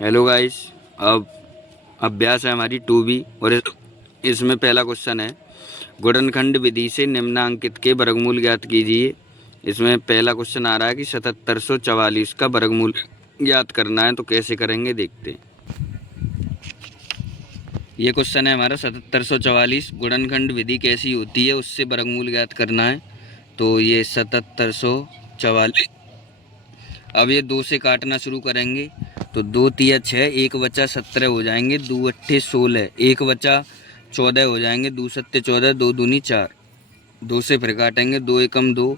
Hello guys. अब अभ्यास है हमारी 2B और इसमें पहला क्वेश्चन है, गुणनखंड विधि से निम्नांकित के वर्गमूल ज्ञात कीजिए। इसमें पहला क्वेश्चन आ रहा है कि 7744 का वर्गमूल ज्ञात करना है, तो कैसे करेंगे देखते हैं। ये क्वेश्चन है हमारा 7744, गुणनखंड विधि कैसी होती है उससे वर्गमूल ज्ञात करना है। तो ये 7744, अब ये 2 से काटना शुरू करेंगे तो 2 तिया 6, 1 बचा 17 हो जाएंगे, 2 अट्ठे 16, 1 बचा 14 हो जाएंगे, 2 सत्ते 14, 2 दूनी 4। 2 से फिर काटेंगे, 2 एकम 2,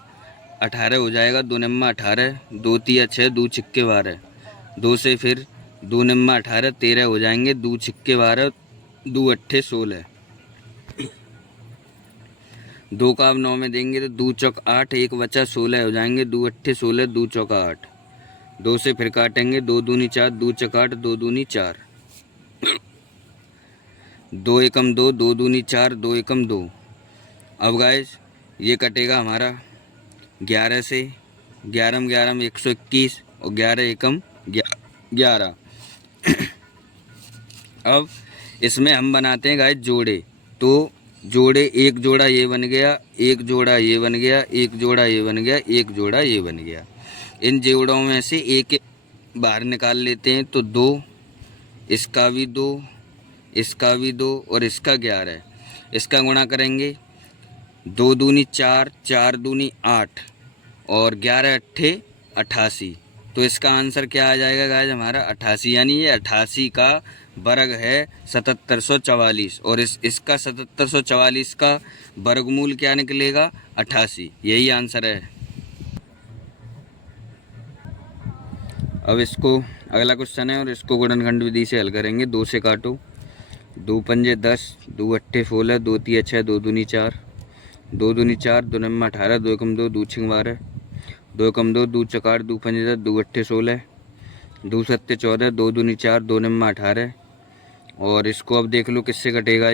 18 हो जाएगा, 2 निम्मा 18, 2 तिया 6, 2 छिक्के 12। 2 से फिर 2 निम्मा 18, 13 हो जाएंगे, 2 छिक्के 12, 2 अट्ठे 16। 2 का अब 9 में देंगे तो 2 चौक 8, 1 बचा 16 हो जाएंगे, 2 अट्ठे 16, 2 चौका 8। 2 से फिर काटेंगे, 2 दूनी 4, 2 चौक 8, 2 दूनी 4, 2 एकम 2, 2 दूनी 4, 2 एकम 2। अब गाइस ये कटेगा हमारा 11 से, 11 में 11 में 121 और 11 एकम 11। अब इसमें हम बनाते हैं गाइस जोड़े। तो जोड़े, एक जोड़ा ये बन गया, एक जोड़ा ये बन गया, एक जोड़ा ये बन गया, एक जोड़ा ये बन गया। इन जोड़ों में से एक बाहर निकाल लेते हैं तो 2, इसका भी 2, इसका भी 2 और इसका 11। इसका गुणा करेंगे, 2 दूनी 4, 4 दूनी 8 और 11 अट्ठे 88। तो इसका आंसर क्या आ जाएगा गाइस हमारा 88, यानी ये 88 का वर्ग है 7744 और इसका 7744 का वर्गमूल क्या निकलेगा 88। यही आंसर है। अब इसको अगला क्वेश्चन है और इसको गुणनखंड विधि से हल करेंगे। 2 से काटो, 2 पंजे 10, 2 अट्ठे 16, 2 तिया 6, 2 दूनी 4, 2 दूनी 4, 2 नम्मा 18, 2 एकम 2, 2 छिंग 12, 2 एकम 2, 2 चकार 2 पंजे 10, 2 अट्ठे 16, 2 सत्ते 14, 2 दूनी 4, 2 नम्मा 18। और इसको अब देख लो किससे कटेगा।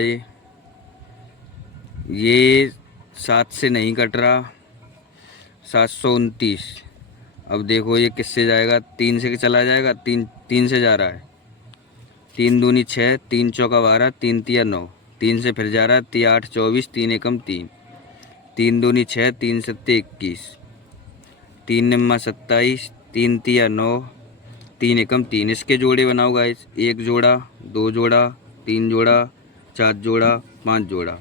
ये 7 से नहीं कट रहा, 729। अब देखो ये किससे जाएगा, 3 से चला जाएगा, 3 से जा रहा है। 3 दूनी 6, 3 चौका 12, 3 तिया 9, 3 से फिर जा रहा है, 3 8 24, 3 एकम 3, 3 दूनी 6, 3 सत्ते 21, 3 निम्मा 27, 3 तिया 9, 3 एकम 3। इसके जोड़े बनाओ गाइस, 1 जोड़ा, 2 जोड़ा, 3 जोड़ा, 4 जोड़ा, 5 जोड़ा।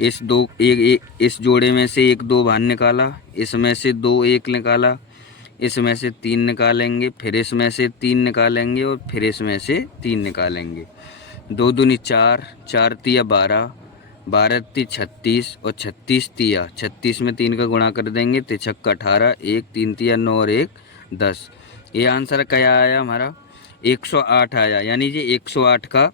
इस जोड़े में से 1 2 बाहर निकाला, इसमें से 2 1 निकाला, इसमें से 3 निकालेंगे, फिर इसमें से 3 निकालेंगे और फिर इसमें से 3 निकालेंगे। 2 दूनी 4, 4 तिया 12, 12 ती 36 और 36 तिया 36 में 3 का गुणा कर देंगे, 3 छक्का 18, 1 3 तिया 9 और 1 10। ये आंसर क्या आया हमारा 108 आया, यानी ये 108 का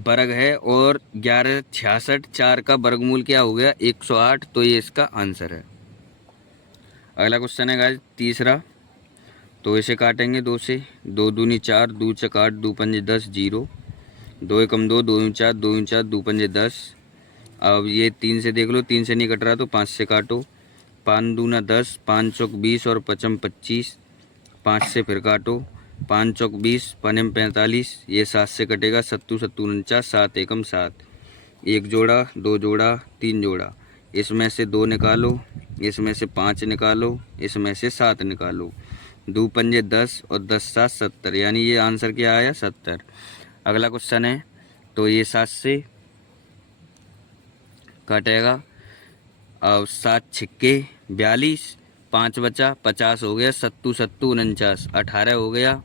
वर्ग है और 11 66 4 का वर्गमूल क्या हो गया 108। तो ये इसका आंसर है। अगला क्वेश्चन है गाइस तीसरा। तो इसे काटेंगे 2 से, 2 दूनी 4, 2 चक 8, 2 पंजे 10, 0, 2 एकम 2, 2 4, 2 4, 2 पंजे 10। अब ये 3 से देख लो, 3 से नहीं कट रहा तो 5 से काटो, 5 दूना 10, 5 चौक 20 और 5 25। 5 से फिर काटो, 5 चौक 20, 5 45, ये 7 से कटेगा, 7 7 49, 7 एकम 7। 1 जोड़ा, 2 जोड़ा, 3 जोड़ा, इसमें से 2 निकालो, इसमें से 5 निकालो, इसमें से 7 निकालो। 2 पंजे 10 और 10 7 70, यानी ये आंसर क्या आया 70। अगला क्वेश्चन है तो ये 7 से कटेगा। अब 7 छिक्के 42, 5 बचा 50 हो गया, 7 7 49, 18 हो गया,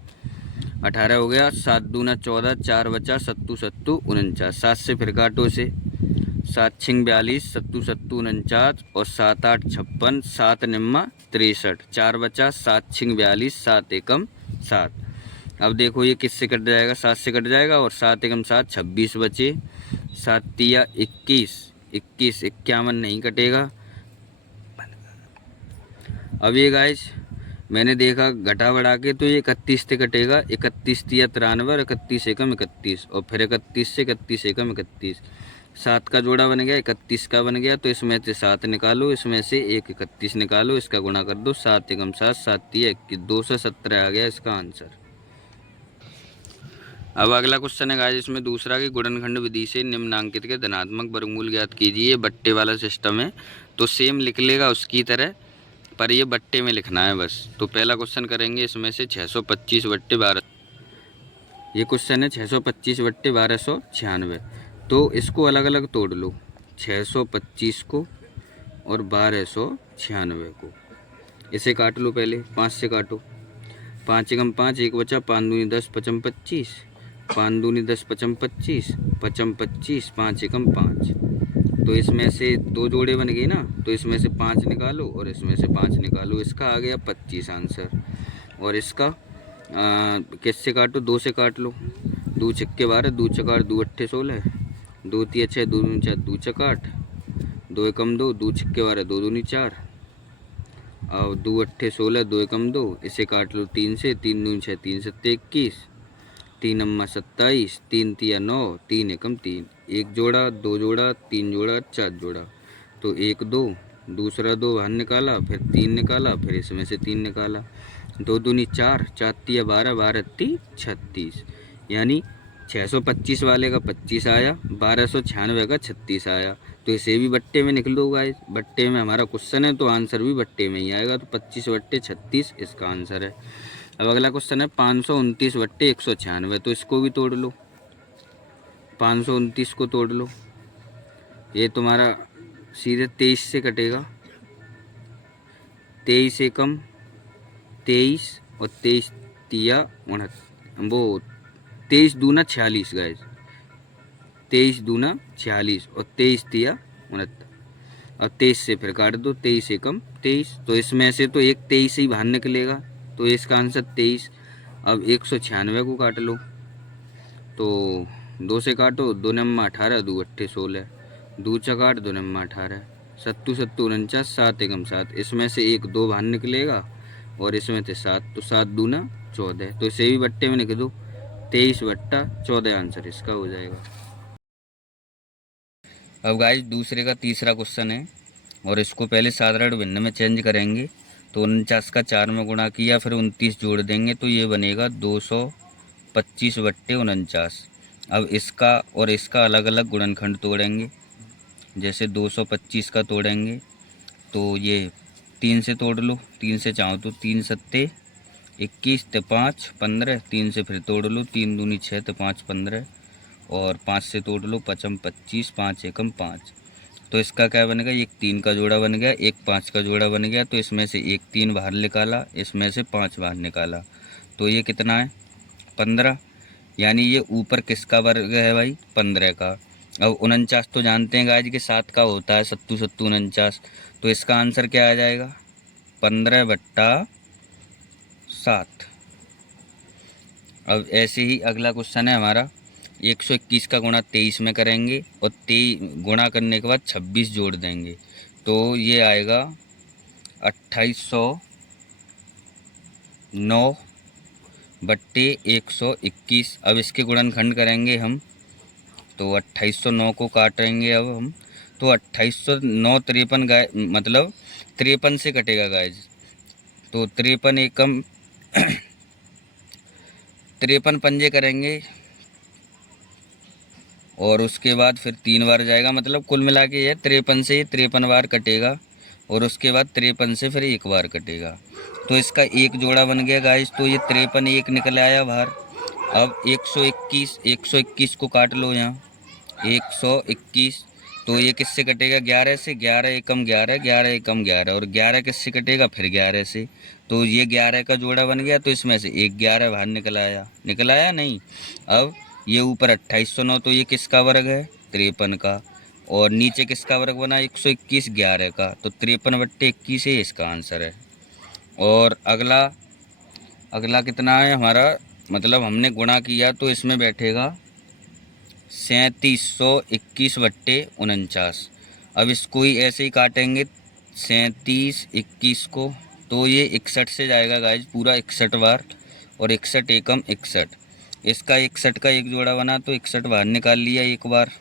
18 हो गया, 7 दूना 14, 4 बचा 7 7 49। 7 से फिर काटो इसे, 7 छिंग 42, 7 7 49 और 7 8 56, 7 निम्मा 63, 4 बचा, 7 छिंग 42, 7 एकम 7। अब देखो ये किससे कट जाएगा, 7 से कट जाएगा और 7 एकम 7 26 बचे, 7 तिया 21, 21 51 नहीं कटेगा। अब ये गाइस मैंने देखा घटा बढ़ा के तो ये 31 से कटेगा, 31 तिया 93 और 31 एकम 31 और फिर 31 से 31 एकम 31। 7 का जोड़ा बन गया, 31 का बन गया, तो इसमें से 7 निकालो, इसमें से एक 31 निकालो, इसका गुणा कर दो, 7 एकम 7, 7 तिया 21, 217 आ गया इसका आंसर। अब अगला क्वेश्चन है गाइस इसमें दूसरा कि गुणनखंड विधि से निम्नांकित के धनात्मक वर्गमूल ज्ञात कीजिए। बट्टे वाला सिस्टम है तो सेम लिख लेगा उसकी तरह, पर ये बट्टे में लिखना है बस। तो पहला क्वेश्चन करेंगे इसमें से 625 बट्टे 12, ये क्वेश्चन है 625 बट्टे 1296। तो इसको अलग अलग तोड़ लो, 625 को और 1296 को। इसे काट लो, पहले 5 से काटो, 5 एकम 5, एक बचा, 5 दूनी 10, 55 25, 5 दूनी 10 55 25, 55 25, 5 एकम 5। तो इसमें से दो जोड़े बन गए ना, तो इसमें से 5 निकालो और इसमें से 5 निकालो, इसका आ गया 25 आंसर। और इसका किससे काटो, 2 से काट लो, 2 छक्के 12, 2 चकार 2 अट्ठे 16, 2 तिया 6, 2 दूनी 4, 2 चक 8, 2 एकम 2, 2 छक्के 12, 2 दूनी 4, और 2 अट्ठे 16, 2 एकम 2, इसे काट लो 3 से, 3 दूनी 6, 3 सत्ते 21, 3 अम्मा 27, 3 तिया 9, 3 एकम 3, एक जोड़ा, 2 जोड़ा, 3 जोड़ा, 4 जोड़ा। तो 1 2, दूसरा 2 बाहर निकाला, फिर 3 निकाला, फिर इसमें से 3 निकाला, 2 दूनी 4, 4 तिया 12, 12 ती 36, यानी 625 वाले का 25 आया, 1296 का 36 आया। तो इसे भी बट्टे में निकल लो गाइस, बट्टे में हमारा क्वेश्चन है तो आंसर भी बट्टे में ही आएगा। तो 25 बट्टे 36 इसका आंसर है। अब अगला क्वेश्चन है 529 बट्टे 196, तो इसको भी तोड़ लो, 529 को तोड़ लो, ये तुम्हारा सीधे 23 से कटेगा, 23 एकम 23 और 23 तिया 23 दूना 46 गाइस, 23 दूना 46 और 23 तिया 69, और 23 से फिर काट दो, 23 एकम 23। तो इसमें से तो एक 23 ही बाहर निकलेगा, तो इसका आंसर 23। अब 196 को काट लो, तो 2 से काटो, 2 नम्मा 18, 2 अट्ठे 16, 2 चकाट 2 नम्मा 18, 7 7 49, 7 एकम 7, इसमें से एक 2 बाहर निकलेगा और इसमें थे 7, तो 7 दूना 14। तो इसे भी बट्टे में लिख दो, 23 बट्टा 14 आंसर इसका हो जाएगा। अब गाइस दूसरे का तीसरा क्वेश्चन है और इसको पहले साधारण भिन्न में चेंज करेंगे। तो 49 का 4 में गुणा किया, फिर 29 जोड़ देंगे, तो ये बनेगा 225 बट्टे 49। अब इसका और इसका अलग अलग गुणनखंड तोड़ेंगे। जैसे 225 का तोड़ेंगे तो ये 3 से तोड़ लो, 3 से चाहो तो 3 सत्ते 21, ते 5 15, 3 से फिर तोड़ लो, 3 दूनी 6, ते 5 15, और 5 से तोड़ लो, 55 25, 5 एकम 5। तो इसका क्या बनेगा, एक 3 का जोड़ा बन गया, एक 5 का जोड़ा बन गया। तो इसमें से एक 3 बाहर निकाला, इसमें से 5 बाहर निकाला, तो ये कितना है 15, यानी ये ऊपर किसका वर्ग है भाई 15 का। अब 49 तो जानते हैं गाइस कि 7 का होता है, 7 7 49, तो इसका आंसर क्या आ जाएगा 15 बट्टा 7। अब ऐसे ही अगला क्वेश्चन है हमारा 121 का गुणा 23 में करेंगे और 23 गुणा करने के बाद 26 जोड़ देंगे, तो ये आएगा 2809 बट्टे 121। अब इसके गुणनखंड करेंगे हम, तो 2809 को काटेंगे अब हम, तो 2809 53 मतलब 53 से कटेगा गाइज, तो 53 एकम 53 पंजे करेंगे और उसके बाद फिर 3 बार जाएगा, मतलब कुल मिला के ये 53 से 53 बार कटेगा और उसके बाद 53 से फिर 1 बार कटेगा। तो इसका एक जोड़ा बन गया गाइस, तो ये 53 एक निकल आया बाहर। अब 121 को काट लो यहाँ, 121, तो ये किससे कटेगा 11 से, 11 एकम 11, 11 एकम 11, और 11 किससे कटेगा फिर 11 से, तो ये 11 का जोड़ा बन गया। तो इसमें से एक 11 बाहर निकल आया नहीं। अब ये ऊपर 2809, तो ये किसका वर्ग है 53 का, और नीचे किसका वर्ग बना 121 11 का, तो 53 बट्टे 21 है इसका आंसर है। और अगला कितना है हमारा, मतलब हमने गुणा किया तो इसमें बैठेगा 3721 बट्टे 49। अब इसको ही ऐसे ही काटेंगे 37 21 को, तो ये 61 से जाएगा गाइज पूरा 61 बार, और 61 एकम 61, इसका 61 का एक जोड़ा बना, तो 61 बाहर निकाल लिया एक बार।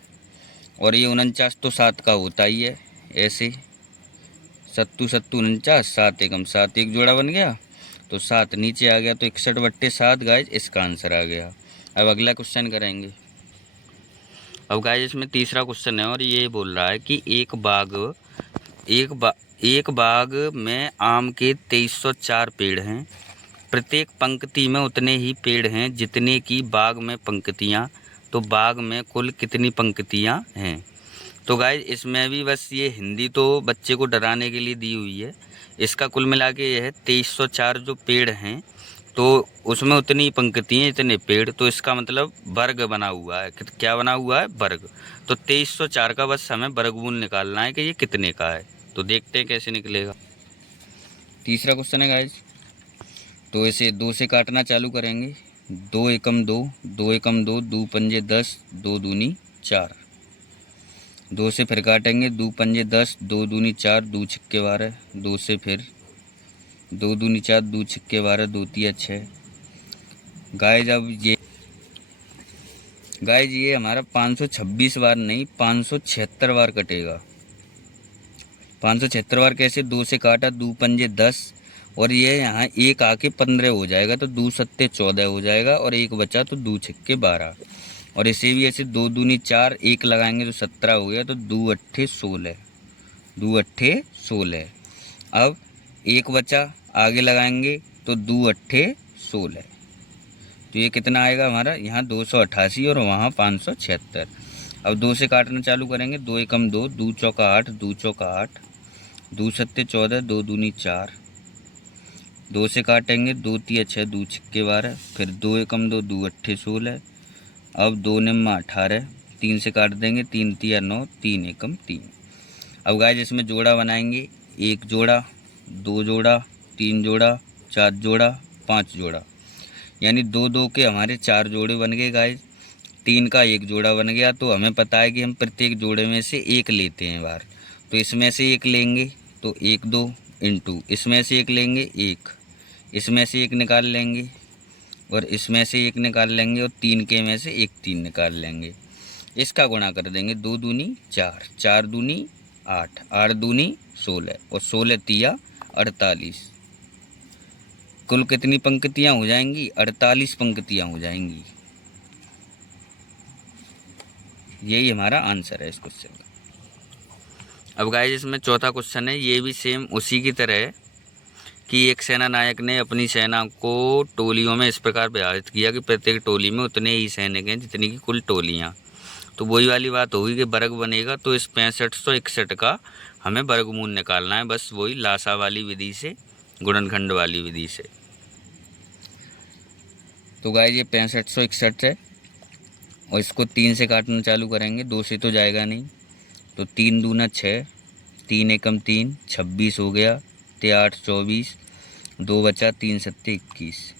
और ये 49 तो 7 का होता ही है, ऐसे 7 7 49, 7 एकम 7, एक जोड़ा बन गया, तो 7 नीचे आ गया, तो 61 बट्टे 7 गाइज इसका आंसर आ गया। अब अगला क्वेश्चन करेंगे। अब गाइस इसमें तीसरा क्वेश्चन है और ये बोल रहा है कि एक बाग में आम के 2304 पेड़ हैं। प्रत्येक पंक्ति में उतने ही पेड़ हैं जितने की बाग में पंक्तियाँ। तो बाग में कुल कितनी पंक्तियाँ हैं? तो गाइस इसमें भी बस ये हिंदी तो बच्चे को डराने के लिए दी हुई है। इसका कुल मिला के ये है 2304 जो पेड़ हैं, तो उसमें उतनी पंक्तियाँ इतने पेड़, तो इसका मतलब वर्ग बना हुआ है। क्या बना हुआ है? वर्ग। तो 2304 का बस हमें वर्गमूल निकालना है कि ये कितने का है। तो देखते हैं कैसे निकलेगा। तीसरा क्वेश्चन है गाइस, तो इसे 2 से काटना चालू करेंगे। 2 एकम 2, 2 एकम 2, 2 पंजे 10, 2 दूनी 4। 2 से फिर काटेंगे, 2 पंजे 10, 2 दूनी 4, 2 छिक्के 12। 2 से फिर 2 दूनी 4, 2 छिक्के 12, 2 तिया 6। गाइज ये हमारा 526 बार नहीं 576 बार कटेगा। 576 बार कैसे? 2 से काटा, 2 पंजे 10 और ये यहाँ एक आके 15 हो जाएगा, तो 2 सत्ते 14 हो जाएगा और एक बचा तो 2 छिक्के 12। और इसे भी ऐसे 2 दूनी 4, एक लगाएंगे तो 17 हो गया, तो 2 अट्ठे 16, 2 अट्ठे 16। अब एक बचा, आगे लगाएंगे तो 2 अट्ठे 16, तो ये कितना आएगा हमारा? यहाँ 288 और वहाँ 576। अब 2 से काटना चालू करेंगे। 2 एकम 2, 2 चौका 8, 2 चौका 8, 2 सत्ते 14, 2 दूनी 4। 2 से काटेंगे, 2 तिया 6, 2 छिक्के 12। फिर 2 एकम 2, 2 अट्ठे 16। अब 2 निम्मा 18, 3 से काट देंगे, 3 तिया 9, 3 एकम 3। अब गाइस इसमें जोड़ा बनाएंगे। 1 जोड़ा, 2 जोड़ा, 3 जोड़ा, 4 जोड़ा, 5 जोड़ा, यानी 2 2 के हमारे 4 जोड़े बन गए गाइस। 3 का 1 जोड़ा बन गया। तो हमें पता है कि हम प्रत्येक जोड़े में से 1 लेते हैं बार। तो इसमें से 1 लेंगे तो 1 2 इंटू इसमें से 1 लेंगे 1, इसमें से 1 निकाल लेंगे और इसमें से 1 निकाल लेंगे और 3 के में से 1 3 निकाल लेंगे। इसका गुणा कर देंगे। 2 दूनी 4, 4 दूनी 8, 8 दूनी 16 और 16 तिया 48। कुल कितनी पंक्तियाँ हो जाएंगी? 48 पंक्तियाँ हो जाएंगी। यही हमारा आंसर है इस क्वेश्चन का। अब गाइस इसमें चौथा क्वेश्चन है, ये भी सेम उसी की तरह है कि एक सेना नायक ने अपनी सेना को टोलियों में इस प्रकार विभाजित किया कि प्रत्येक टोली में उतने ही सैनिक हैं जितनी की कुल टोलियाँ। तो वही वाली बात होगी कि वर्ग बनेगा। तो इस 6561 का हमें वर्गमूल निकालना है, बस वही लासा वाली विधि से, गुणनखंड वाली विधि से। तो गाइस ये 6561 है और इसको 3 से काटना चालू करेंगे। 2 से तो जाएगा नहीं, तो 3 दूना 6, 3 एकम 3, 26 हो गया। 8 24, 2 बचा, 3 सत्ते 21,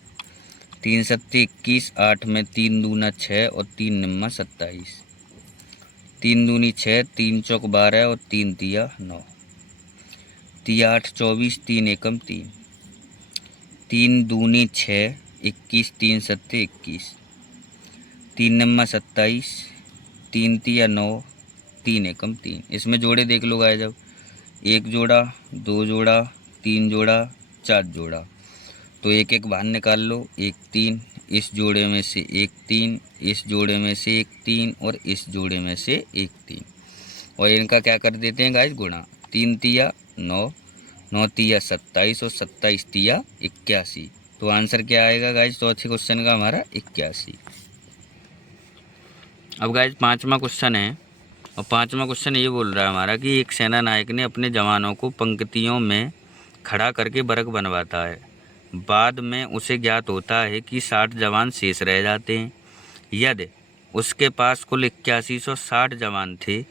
3 सत्ते 21। 8 में 3 दूना 6 और 3 निम्मा 27, 3 दूनी 6, 3 चौक 12 और 3 तिया 9, तिया 8 24, 3 एकम 3, 3 दूनी 6, 21, 3 सत्ते 21, 3 निम्मा 27, 3 तिया 9, 3 एकम 3। इसमें जोड़े देख लो गाइस। जब 1 जोड़ा, 2 जोड़ा, 3 जोड़ा, 4 जोड़ा, तो एक एक बाहर निकाल लो। 1 3, इस जोड़े में से 1 3, इस जोड़े में से 1 3 और इस जोड़े में से 1 3, और इनका क्या कर देते हैं गाइस? गुणा। 3 तिया 9, 9 तिया 27 और 27 तिया 81। तो आंसर क्या आएगा गाइस चौथे क्वेश्चन का? हमारा 81। अब गाइस पांचवा क्वेश्चन है और पांचवा क्वेश्चन ये बोल रहा है हमारा कि एक सेना नायक ने अपने जवानों को पंक्तियों में खड़ा करके वर्ग बनवाता है। बाद में उसे ज्ञात होता है कि 60 जवान शेष रह जाते हैं। यदि उसके पास कुल 8160 जवान थे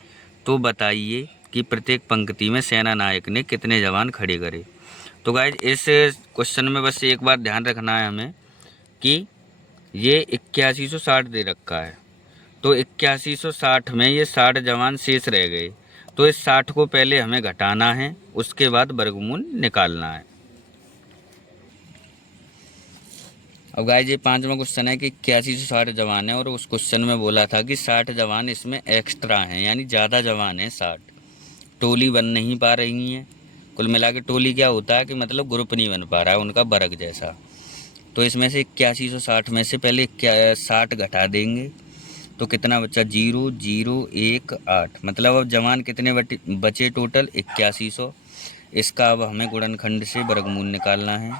तो बताइए कि प्रत्येक पंक्ति में सेना नायक ने कितने जवान खड़े करे। तो गाइज इस क्वेश्चन में बस एक बार ध्यान रखना है हमें कि ये 8160 दे रखा है, तो 8160 में ये 60 जवान शेष रह गए। तो इस 60 को पहले हमें घटाना है, उसके बाद वर्गमूल निकालना है। अब गाइस ये पांचवा क्वेश्चन है कि 8160 जवान है और उस क्वेश्चन में बोला था कि 60 जवान इसमें एक्स्ट्रा हैं, यानी ज़्यादा जवान हैं। 60 टोली बन नहीं पा रही हैं। कुल मिला के टोली क्या होता है कि मतलब ग्रुप नहीं बन पा रहा है उनका वर्ग जैसा। तो इसमें से 8160 में से पहले 60 घटा देंगे तो कितना बचा, 0018। मतलब अब जवान कितने बचे टोटल, 8100। इसका अब हमें गुणनखंड से वर्गमूल निकालना है।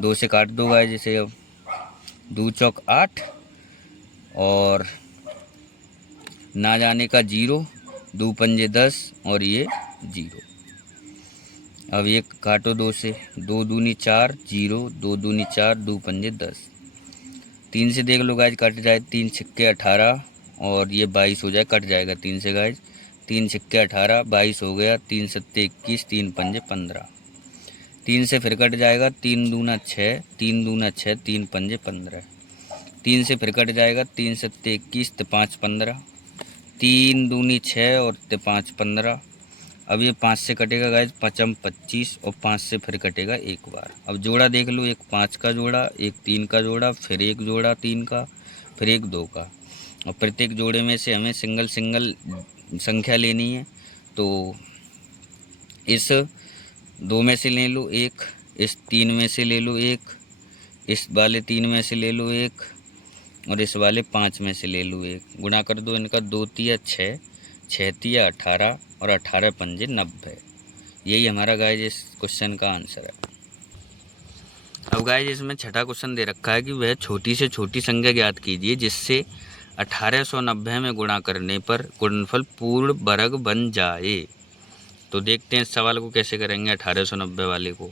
2 से काट दो गाइस जैसे, अब 2 चौक 8 और ना जाने का 0, 2 पंजे 10 और ये 0। अब ये काटो 2 से, 2 दूनी 4, 0, 2 दूनी 4, 2 पंजे 10। 3 से देख लो गाइज, कट जाए, 3 छक्के 18 और ये 22 हो जाए, कट जाएगा 3 से गाइज। 3 छक्के 18, 22 हो गया, 3 सत्ते 21, 3 पंजे 15। 3 से फिर कट जाएगा, 3 दूना 6, 3 दूना 6, 3 पंजे 15। 3 से फिर कट जाएगा, 3 सत्ते 21, 5 15, 3 दूनी 6 और 5 15। अब ये 5 से कटेगा गाइज, 5 25 और 5 से फिर कटेगा एक बार। अब जोड़ा देख लो, एक 5 का जोड़ा, एक 3 का जोड़ा, फिर एक जोड़ा 3 का, फिर एक 2 का। और प्रत्येक जोड़े में से हमें सिंगल सिंगल संख्या लेनी है। तो इस 2 में से ले लो 1, इस 3 में से ले लो 1, इस वाले 3 में से ले लो 1 और इस वाले 5 में से ले लो 1। गुणा कर दो इनका, 2 तिया 6, 6 तिया 18 और 18 पंजे 90। यही हमारा गाइज इस क्वेश्चन का आंसर है। अब गाइज इसमें छठा क्वेश्चन दे रखा है कि वह छोटी से छोटी संख्या ज्ञात कीजिए जिससे 1890 में गुणा करने पर गुणनफल पूर्ण वर्ग बन जाए। तो देखते हैं इस सवाल को कैसे करेंगे 1890 वाले को।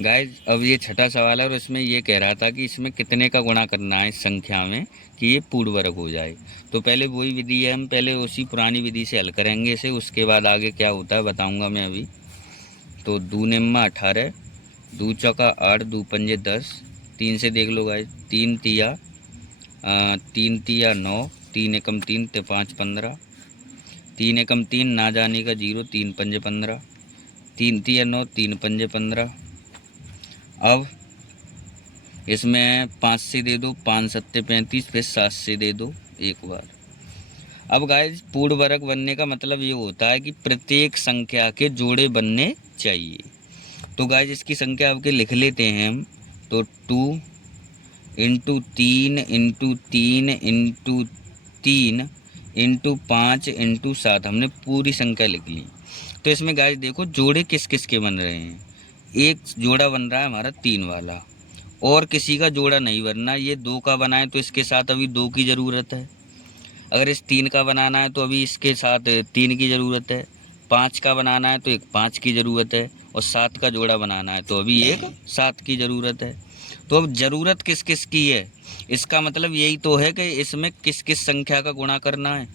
गाइज अब ये छठा सवाल है और इसमें ये कह रहा था कि इसमें कितने का गुणा करना है इस संख्या में कि ये पूर्ण वर्ग हो जाए। तो पहले वही विधि है, हम पहले उसी पुरानी विधि से हल करेंगे इसे, उसके बाद आगे क्या होता है बताऊंगा मैं अभी। तो 2 निम्मा 18, 2 चौका 8, 2 पंजे 10। 3 से देख लो गाइज, 3 तिया 9, 3 एकम 3, 5 15, 3 एकम 3, ना जाने का 0, 3 पंजे 15, 3 तिया 9, 3 पंजे 15। अब इसमें 5 से दे दो, 5 सत्ते 35, फिर 7 से दे दो एक बार। अब गाइज पूर्ण वर्ग बनने का मतलब ये होता है कि प्रत्येक संख्या के जोड़े बनने चाहिए। तो गाइज इसकी संख्या आपके लिख लेते हैं हम। तो 2 into 3 into 3 into 3 into 5 into 7, हमने पूरी संख्या लिख ली। तो इसमें गाइज देखो जोड़े किस किस के बन रहे हैं। एक जोड़ा बन रहा है हमारा 3 वाला, और किसी का जोड़ा नहीं बनना। ये 2 का बनाए तो इसके साथ अभी 2 की ज़रूरत है। अगर इस 3 का बनाना है तो अभी इसके साथ 3 की ज़रूरत है। 5 का बनाना है तो एक 5 की ज़रूरत है, और 7 का जोड़ा बनाना है तो अभी एक 7 की ज़रूरत है। तो अब ज़रूरत किस किस की है, इसका मतलब यही तो है कि इसमें किस किस संख्या का गुणा करना है।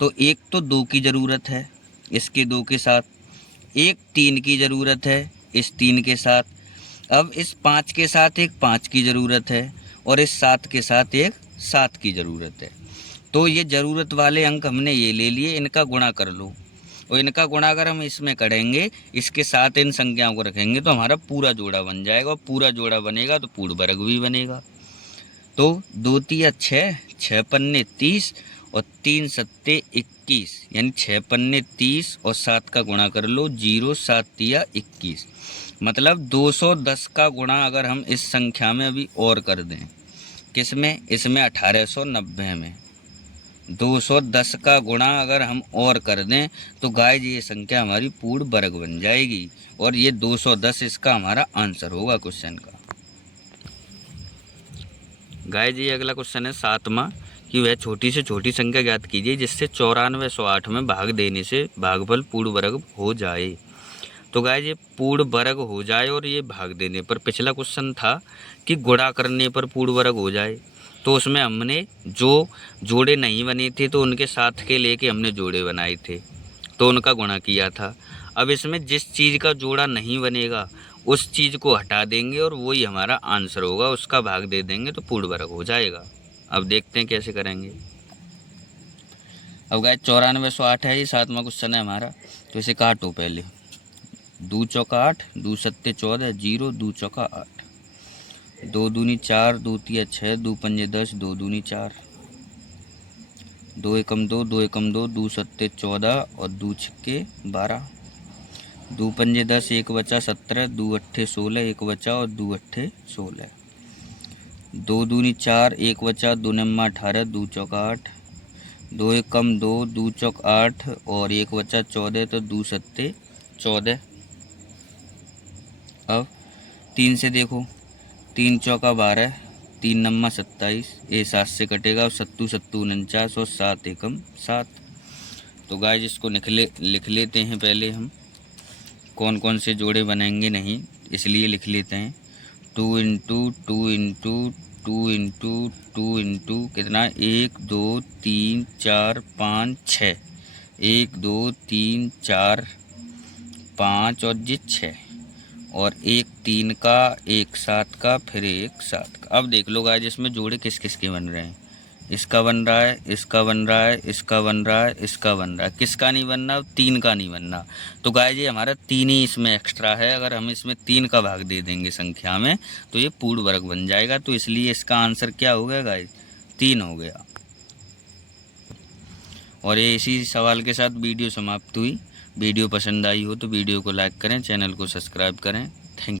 तो एक तो 2 की ज़रूरत है इसके 2 के साथ, एक 3 की ज़रूरत है इस 3 के साथ, अब इस 5 के साथ एक 5 की ज़रूरत है, और इस 7 के साथ एक 7 की ज़रूरत है। तो ये ज़रूरत वाले अंक हमने ये ले लिए, इनका गुणा कर लो। और इनका गुणा अगर हम इसमें करेंगे, इसके साथ इन संख्याओं को रखेंगे तो हमारा पूरा जोड़ा बन जाएगा, और पूरा जोड़ा बनेगा तो पूर्ण वर्ग भी बनेगा। तो 2 तिया 6, 6 पन्ने 30 और 3 सत्ते 21, यानी 6 पन्ने 30 और 7 का गुणा कर लो, 0 7 तिया 21। मतलब 210 का गुणा अगर हम इस संख्या में अभी और कर दें, किस में, इसमें 1890 में 210 का गुणा अगर हम और कर दें तो गाइज ये संख्या हमारी पूर्ण वर्ग बन जाएगी, और ये 210 इसका हमारा आंसर होगा क्वेश्चन का। गाइज ये अगला क्वेश्चन है 7वां कि वह छोटी से छोटी संख्या ज्ञात कीजिए जिससे 9408 में भाग देने से भागफल पूर्ण वर्ग हो जाए। तो गाइज ये पूर्ण वर्ग हो जाए और ये भाग देने पर, पिछला क्वेश्चन था कि गुणा करने पर पूर्ण वर्ग हो जाए। तो उसमें हमने जो जोड़े नहीं बने थे तो उनके साथ के लेके हमने जोड़े बनाए थे, तो उनका गुणा किया था। अब इसमें जिस चीज़ का जोड़ा नहीं बनेगा उस चीज़ को हटा देंगे और वही हमारा आंसर होगा, उसका भाग दे देंगे तो पूर्ण वर्ग हो जाएगा। अब देखते हैं कैसे करेंगे। अब गाइज 9408 है, ये 7वां क्वेश्चन है हमारा। तो इसे काटो पहले, 2 चौका 8, 2 सत्ते 14, 0, 2 चौका 8, 2 दूनी 4, 2 तिया 6, 2 पंजे 10, 2 दूनी 4, 2 एकम 2, 2 एकम 2, 2 सत्ते 14 और 2 छक्के 12, दो पंजे 10, एक बचा 17, दो अट्ठे 16, एक बचा और दो अट्ठे 16, दो दूनी 4, एक बचा, दो नम्मा 18, दो चौका 8, दो एक कम 2, दो चौक 8 और एक बचा 14, तो दो सत्ते 14। अब 3 से देखो, 3 चौका 12, 3 नम्मा 27, ये 7 से कटेगा और सत्तू सत्तू 49 और 7 एकम 7। तो गाइस इसको लिख लेते हैं पहले हम, कौन कौन से जोड़े बनेंगे नहीं इसलिए लिख लेते हैं। 2 इंटू 2 इंटू 2 इंटू 2 इंटू कितना, 1 2 3 4 5 6, 1 2 3 4 5 और जी 6, और एक 3 का, एक 7 का, फिर एक 7 का। अब देख लो गाइस इसमें जोड़े किस किस के बन रहे हैं। इसका बन रहा है, इसका बन रहा है, इसका बन रहा है, इसका बन रहा है। किसका नहीं बन रहा? 3 का नहीं बन रहा। तो गाइस ये हमारा 3 ही इसमें एक्स्ट्रा है। अगर हम इसमें 3 का भाग दे देंगे संख्या में तो ये पूर्ण वर्ग बन जाएगा। तो इसलिए इसका आंसर क्या हो गया गाइस? 3 हो गया। और ये इसी सवाल के साथ वीडियो समाप्त हुई। वीडियो पसंद आई हो तो वीडियो को लाइक करें, चैनल को सब्सक्राइब करें।